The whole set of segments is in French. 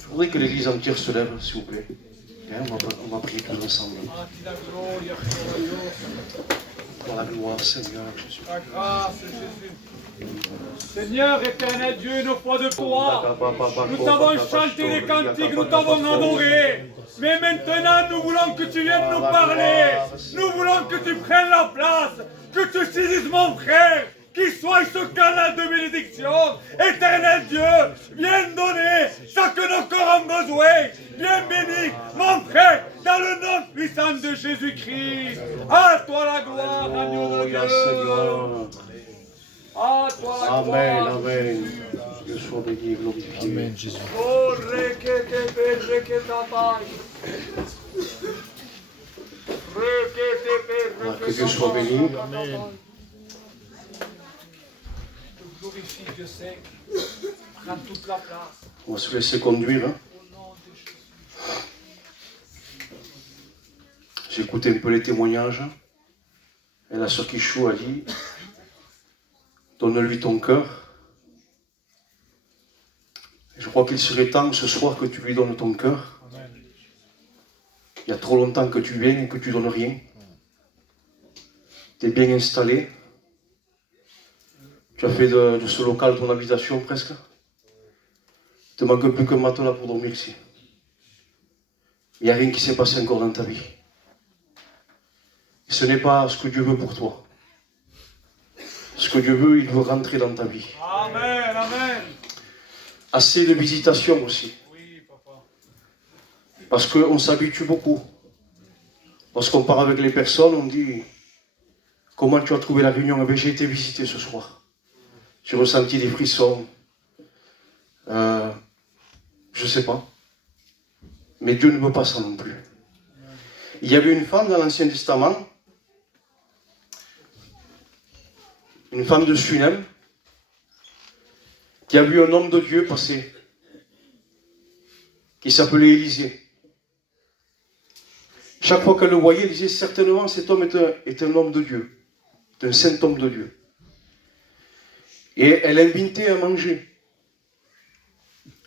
Je voudrais que l'église entière se lève, s'il vous plaît. Hein, on va prier tous ensemble. Pour la gloire, Seigneur Jésus. La grâce, Jésus. Seigneur éternel Dieu, une fois de toi, nous t'avons chanté des cantiques, nous t'avons adoré. Mais maintenant, nous voulons que tu viennes nous parler. Nous voulons que tu prennes la place, que tu saisisses mon frère, qu'il soit ce canal de bénédiction. Éternel Dieu, viens donner ce que nos corps ont besoin. Viens bénir mon frère dans le nom puissant de Jésus-Christ. À toi la gloire, agneau de Dieu. À toi la gloire. Amen, amen. Dieu soit béni et glorifié. Amen, Jésus. Oh, requete-tapai. Que Dieu soit béni. Amen. Glorifie, Dieu sait. Prends toute la place. On va se laisser conduire. Hein. Au nom de Jésus. J'ai écouté un peu les témoignages. Et la sœur Kichou a dit, donne-lui ton cœur. Et je crois qu'il serait temps ce soir que tu lui donnes ton cœur. Amen. Il y a trop longtemps que tu viens et que tu donnes rien. Tu es bien installé. Tu as fait de ce local ton habitation presque. Il te manque plus qu'un matelas pour dormir ici. Il n'y a rien qui s'est passé encore dans ta vie. Et ce n'est pas ce que Dieu veut pour toi. Ce que Dieu veut, il veut rentrer dans ta vie. Amen, amen. Assez de visitations aussi. Oui, papa. Parce qu'on s'habitue beaucoup. Lorsqu'on part avec les personnes, on dit comment tu as trouvé la réunion? J'ai été visité ce soir. J'ai ressenti des frissons. Je ne sais pas. Mais Dieu ne veut pas ça non plus. Il y avait une femme dans l'Ancien Testament, une femme de Sunem, qui a vu un homme de Dieu passer, qui s'appelait Élisée. Chaque fois qu'elle le voyait, elle disait certainement cet homme est un homme de Dieu, un saint homme de Dieu. Et elle invitait à manger.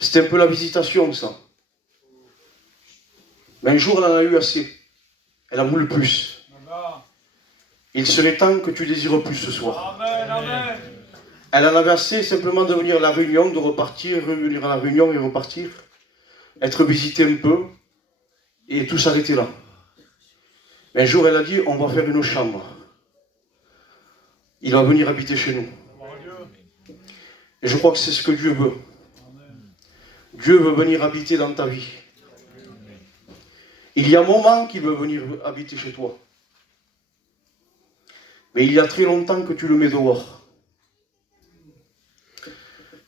C'était un peu la visitation, ça. Mais un jour, elle en a eu assez. Elle en voulu plus. Il serait temps que tu désires plus ce soir. Amen, amen. Elle en avait assez simplement de venir à la réunion, de repartir, revenir à la réunion et repartir. Être visitée un peu. Et tout s'arrêter là. Mais un jour, elle a dit, on va faire une chambre. Il va venir habiter chez nous. Et je crois que c'est ce que Dieu veut. Dieu veut venir habiter dans ta vie. Il y a un moment qu'il veut venir habiter chez toi. Mais il y a très longtemps que tu le mets dehors.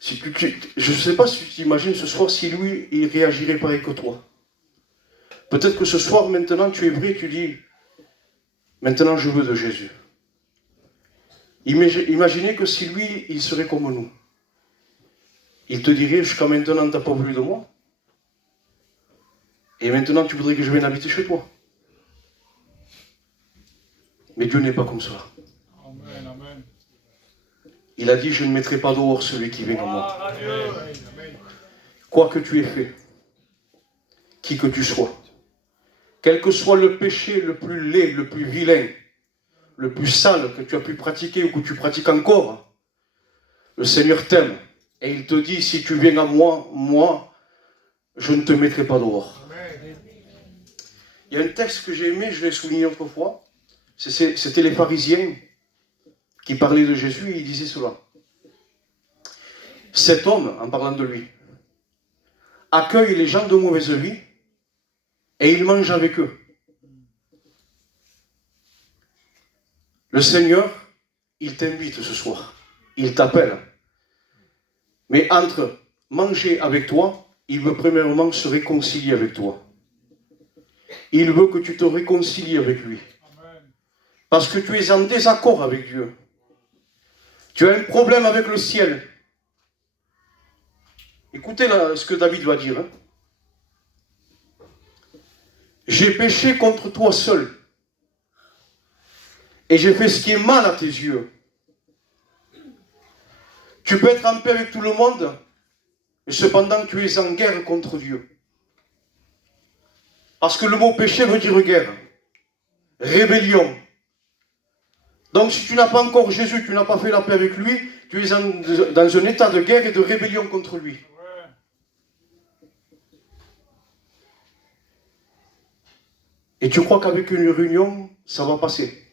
Je ne sais pas si tu t'imagines ce soir si lui, il réagirait pareil que toi. Peut-être que ce soir, maintenant, tu es vrai, tu dis, maintenant je veux de Jésus. Imaginez que si lui, il serait comme nous. Il te dirait, jusqu'à maintenant, tu n'as pas voulu de moi. Et maintenant, tu voudrais que je vienne habiter chez toi. Mais Dieu n'est pas comme ça. Amen, amen. Il a dit, je ne mettrai pas dehors celui qui vient à moi. Quoi que tu aies fait, qui que tu sois, quel que soit le péché le plus laid, le plus vilain, le plus sale que tu as pu pratiquer ou que tu pratiques encore, le Seigneur t'aime. Et il te dit, si tu viens à moi, moi, je ne te mettrai pas dehors. Il y a un texte que j'ai aimé, je l'ai souligné autrefois. C'était les pharisiens qui parlaient de Jésus et ils disaient cela. Cet homme, en parlant de lui, accueille les gens de mauvaise vie et il mange avec eux. Le Seigneur, il t'invite ce soir. Il t'appelle. Mais entre manger avec toi, il veut premièrement se réconcilier avec toi. Il veut que tu te réconcilies avec lui. Parce que tu es en désaccord avec Dieu. Tu as un problème avec le ciel. Écoutez là, ce que David va dire. Hein. J'ai péché contre toi seul. Et j'ai fait ce qui est mal à tes yeux. Tu peux être en paix avec tout le monde, Mais cependant, tu es en guerre contre Dieu. Parce que le mot péché veut dire guerre, rébellion. Donc si tu n'as pas encore Jésus, tu n'as pas fait la paix avec lui, tu es dans un état de guerre et de rébellion contre lui. Et tu crois qu'avec une réunion, ça va passer.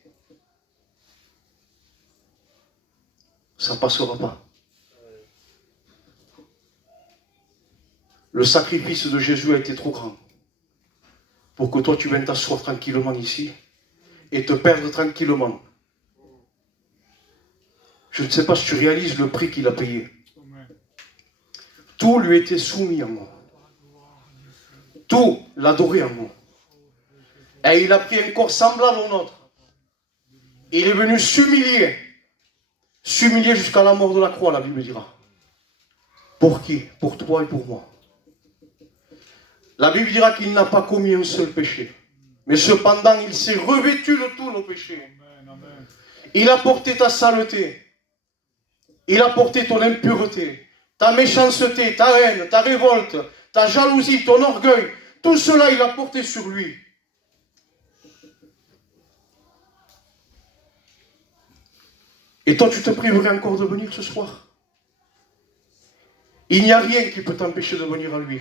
Ça ne passera pas. Le sacrifice de Jésus a été trop grand pour que toi tu viennes t'asseoir tranquillement ici et te perdre tranquillement. Je ne sais pas si tu réalises le prix qu'il a payé. Tout lui était soumis en moi. Tout l'adorait en moi. Et il a pris un corps semblable au nôtre. Il est venu s'humilier. S'humilier jusqu'à la mort de la croix, la Bible dira. Pour qui? Pour toi et pour moi. La Bible dira qu'il n'a pas commis un seul péché. Mais cependant, il s'est revêtu de tous nos péchés. Il a porté ta saleté. Il a porté ton impureté, ta méchanceté, ta haine, ta révolte, ta jalousie, ton orgueil. Tout cela, il a porté sur lui. Et toi, tu te priverais encore de venir ce soir? Il n'y a rien qui peut t'empêcher de venir à lui.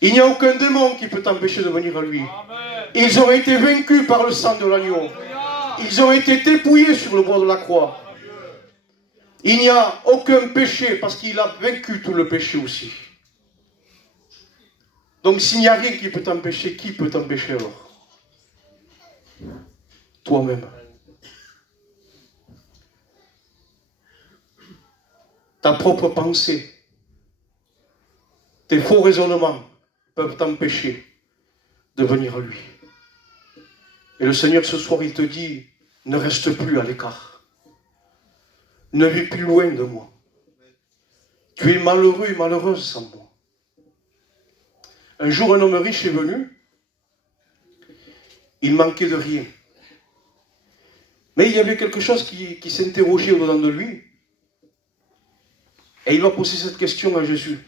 Il n'y a aucun démon qui peut t'empêcher de venir à lui. Ils ont été vaincus par le sang de l'agneau. Ils ont été dépouillés sur le bois de la croix. Il n'y a aucun péché parce qu'il a vaincu tout le péché aussi. Donc s'il n'y a rien qui peut t'empêcher, qui peut t'empêcher alors? Toi-même. Ta propre pensée, tes faux raisonnements peuvent t'empêcher de venir à lui. Et le Seigneur ce soir, il te dit, ne reste plus à l'écart. Ne vis plus loin de moi. Tu es malheureux et malheureuse sans moi. Un jour, un homme riche est venu. Il manquait de rien. Mais il y avait quelque chose qui s'interrogeait au-dedans de lui. Et il va poser cette question à Jésus.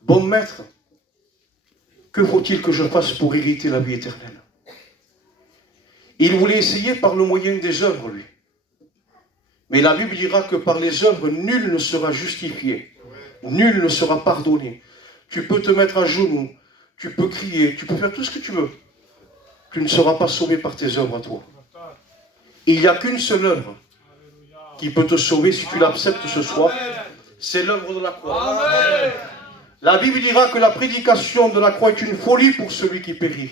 Bon maître, que faut-il que je fasse pour hériter la vie éternelle? Il voulait essayer par le moyen des œuvres, lui. Mais la Bible dira que par les œuvres, nul ne sera justifié. Nul ne sera pardonné. Tu peux te mettre à genoux, tu peux crier, tu peux faire tout ce que tu veux. Tu ne seras pas sauvé par tes œuvres à toi. Il n'y a qu'une seule œuvre qui peut te sauver si tu l'acceptes ce soir. C'est l'œuvre de la croix. Amen. La Bible dira que la prédication de la croix est une folie pour celui qui périt.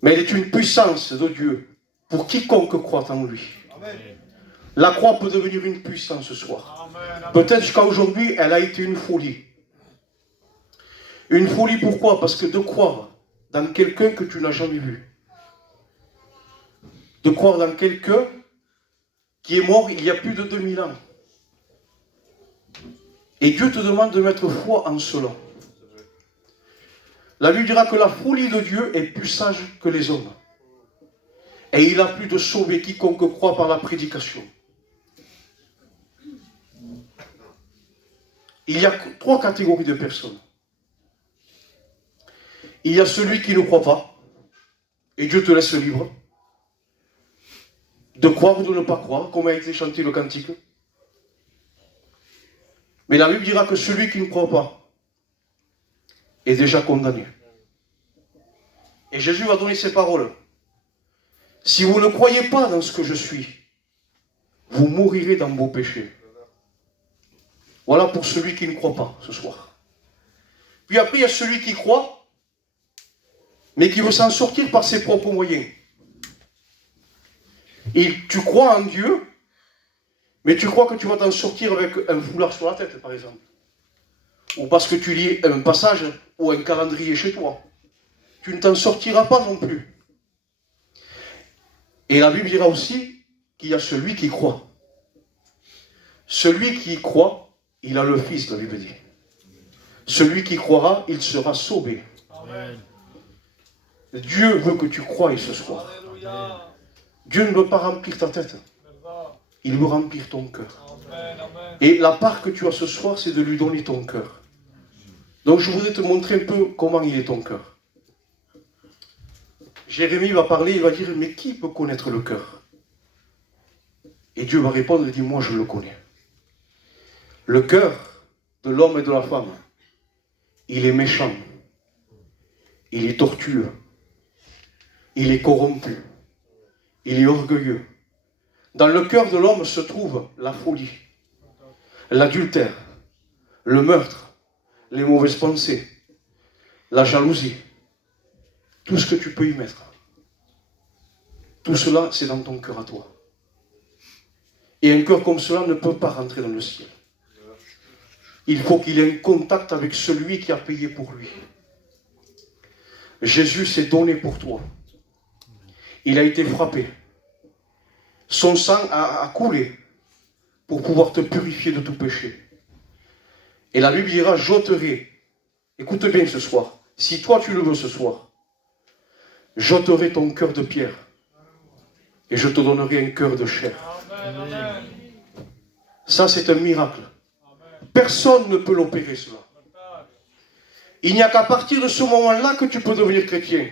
Mais elle est une puissance de Dieu pour quiconque croit en lui. Amen. La croix peut devenir une puissance ce soir. Peut-être jusqu'à aujourd'hui, elle a été une folie. Une folie pourquoi? Parce que de croire dans quelqu'un que tu n'as jamais vu. De croire dans quelqu'un qui est mort il y a plus de 2000 ans. Et Dieu te demande de mettre foi en cela. La Bible dira que la folie de Dieu est plus sage que les hommes. Et il a plu de sauver quiconque croit par la prédication. Il y a 3 catégories de personnes. Il y a celui qui ne croit pas, et Dieu te laisse libre, de croire ou de ne pas croire, comme a été chanté le cantique. Mais la Bible dira que celui qui ne croit pas est déjà condamné. Et Jésus va donner ces paroles. Si vous ne croyez pas dans ce que je suis, vous mourirez dans vos péchés. Voilà pour celui qui ne croit pas ce soir. Puis après, il y a celui qui croit, mais qui veut s'en sortir par ses propres moyens. Et tu crois en Dieu, mais tu crois que tu vas t'en sortir avec un foulard sur la tête, par exemple. Ou parce que tu lis un passage ou un calendrier chez toi. Tu ne t'en sortiras pas non plus. Et la Bible dira aussi qu'il y a celui qui croit. Celui qui croit, il a le Fils, la Bible dit. Celui qui croira, il sera sauvé. Amen. Dieu veut que tu croies ce soir. Amen. Dieu ne veut pas remplir ta tête. il veut remplir ton cœur. Amen, amen. Et la part que tu as ce soir, c'est de lui donner ton cœur. Donc je voudrais te montrer un peu comment il est ton cœur. Jérémie va parler, il va dire, mais qui peut connaître le cœur? Et Dieu va répondre, il dit, moi je le connais. Le cœur de l'homme et de la femme, il est méchant, il est tortueux, il est corrompu, il est orgueilleux. Dans le cœur de l'homme se trouve la folie, l'adultère, le meurtre, les mauvaises pensées, la jalousie, tout ce que tu peux y mettre. Tout cela, c'est dans ton cœur à toi. Et un cœur comme cela ne peut pas rentrer dans le ciel. Il faut qu'il ait un contact avec celui qui a payé pour lui. Jésus s'est donné pour toi. Il a été frappé. Son sang a coulé pour pouvoir te purifier de tout péché. Et la Bible dira, j'ôterai, écoute bien ce soir, si toi tu le veux ce soir, j'ôterai ton cœur de pierre et je te donnerai un cœur de chair. Amen, amen. Ça c'est un miracle. Personne ne peut l'opérer cela. Il n'y a qu'à partir de ce moment-là que tu peux devenir chrétien.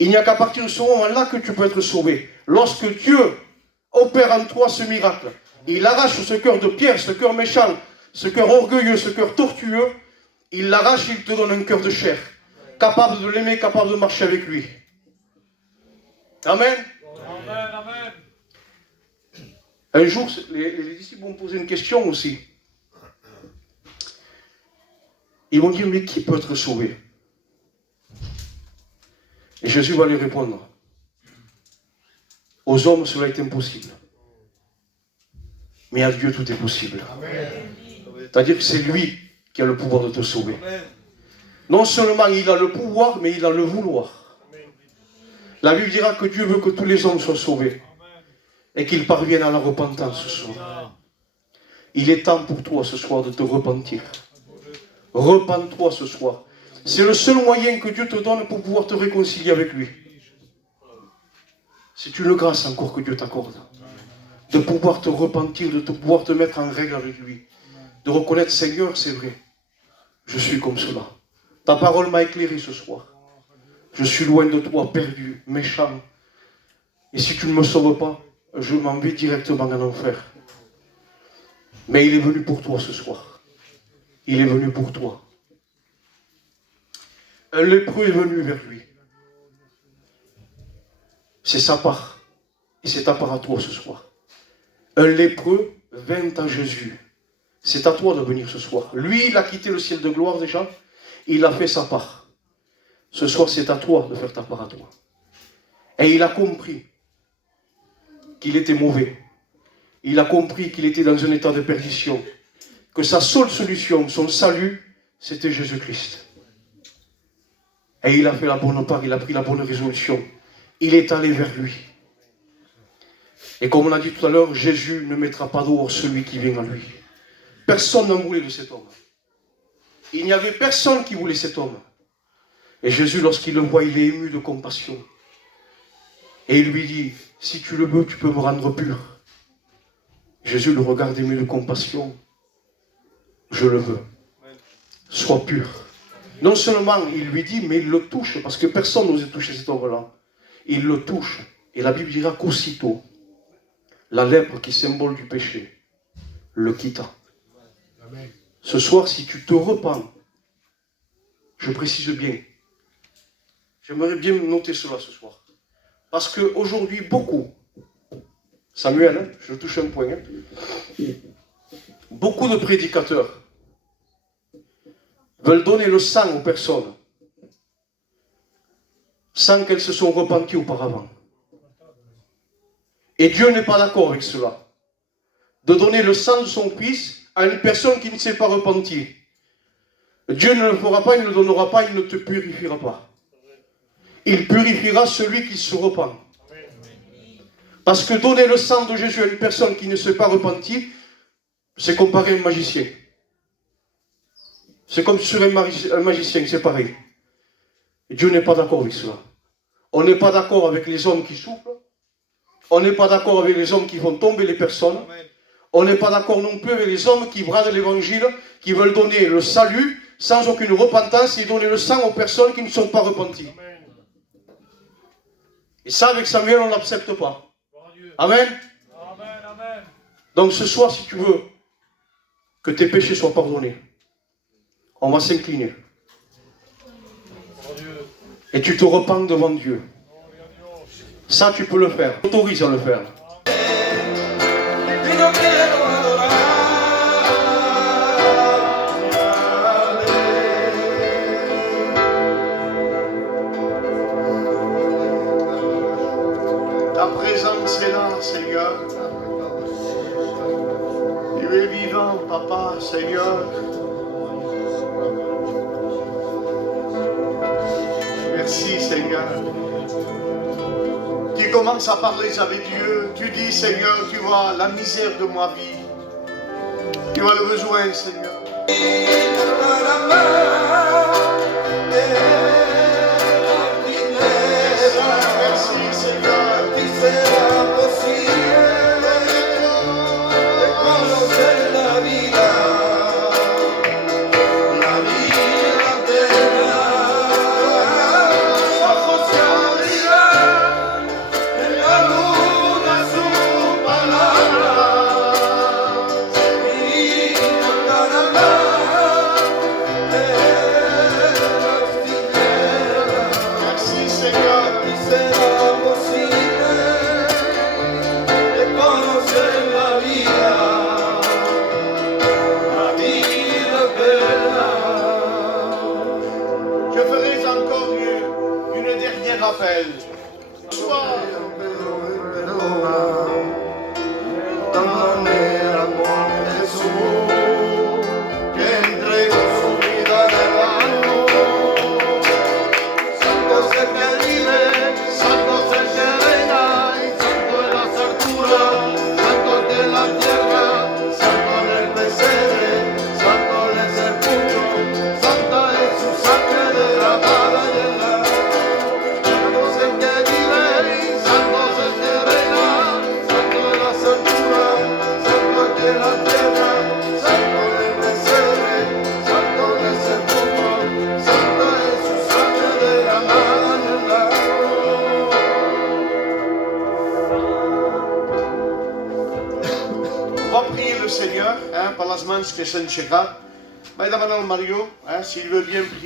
Il n'y a qu'à partir de ce moment-là que tu peux être sauvé. Lorsque Dieu opère en toi ce miracle, il arrache ce cœur de pierre, ce cœur méchant, ce cœur orgueilleux, ce cœur tortueux, il l'arrache, il te donne un cœur de chair, capable de l'aimer, capable de marcher avec lui. Amen. Amen, amen. Un jour, les disciples vont poser une question aussi. Ils vont dire, mais qui peut être sauvé? Et Jésus va lui répondre, aux hommes cela est impossible, mais à Dieu tout est possible. C'est-à-dire que c'est lui qui a le pouvoir de te sauver. Non seulement il a le pouvoir, mais il a le vouloir. La Bible dira que Dieu veut que tous les hommes soient sauvés et qu'ils parviennent à la repentance ce soir. Il est temps pour toi ce soir de te repentir. Repens-toi ce soir. C'est le seul moyen que Dieu te donne pour pouvoir te réconcilier avec lui. C'est une grâce encore que Dieu t'accorde. De pouvoir te repentir, de pouvoir te mettre en règle avec lui. De reconnaître, Seigneur, c'est vrai. Je suis comme cela. Ta parole m'a éclairé ce soir. Je suis loin de toi, perdu, méchant. Et si tu ne me sauves pas, je m'en vais directement en enfer. Mais il est venu pour toi ce soir. Il est venu pour toi. Un lépreux est venu vers lui. C'est sa part. Et c'est ta part à toi ce soir. Un lépreux vint à Jésus. C'est à toi de venir ce soir. Lui, il a quitté le ciel de gloire déjà. Il a fait sa part. Ce soir, c'est à toi de faire ta part à toi. Et il a compris qu'il était mauvais. Il a compris qu'il était dans un état de perdition. Que sa seule solution, son salut, c'était Jésus-Christ. Et il a fait la bonne part, il a pris la bonne résolution. Il est allé vers lui. Et comme on a dit tout à l'heure, Jésus ne mettra pas dehors celui qui vient à lui. Personne n'en voulait de cet homme. Il n'y avait personne qui voulait cet homme. Et Jésus, lorsqu'il le voit, il est ému de compassion. Et il lui dit, si tu le veux, tu peux me rendre pur. Jésus le regarde ému de compassion. Je le veux. Sois pur. Non seulement il lui dit, mais il le touche, parce que personne n'osait toucher cet homme-là. Il le touche. Et la Bible dira qu'aussitôt, la lèpre qui symbole du péché le quitta. Ce soir, si tu te repens, je précise bien, j'aimerais bien noter cela ce soir. Parce qu'aujourd'hui, beaucoup, Samuel, hein, je touche un point, hein, beaucoup de prédicateurs veulent donner le sang aux personnes sans qu'elles se sont repenties auparavant. Et Dieu n'est pas d'accord avec cela. De donner le sang de son Fils à une personne qui ne s'est pas repentie. Dieu ne le fera pas, il ne le donnera pas, il ne te purifiera pas. Il purifiera celui qui se repent. Parce que donner le sang de Jésus à une personne qui ne s'est pas repentie, c'est comparer à un magicien. C'est comme sur un magicien, c'est pareil. Et Dieu n'est pas d'accord avec cela. On n'est pas d'accord avec les hommes qui souffrent. On n'est pas d'accord avec les hommes qui font tomber les personnes. On n'est pas d'accord non plus avec les hommes qui bradent l'évangile, qui veulent donner le salut sans aucune repentance et donner le sang aux personnes qui ne sont pas repenties. Et ça, avec Samuel, on n'accepte pas. Amen. Donc ce soir, si tu veux que tes péchés soient pardonnés, on va s'incliner. Et tu te repens devant Dieu. Ça, tu peux le faire. Je t'autorise à le faire. Ta présence est là, Seigneur. Tu es vivant, Papa, Seigneur. Merci, Seigneur. Tu commences à parler avec Dieu. Tu dis, Seigneur, tu vois la misère de ma vie. Tu vois le besoin, Seigneur. Merci, Seigneur. Appel. On va prier le Seigneur, par les mains que s'en chegat. Va demanar al Mario, s'il veut bien prier.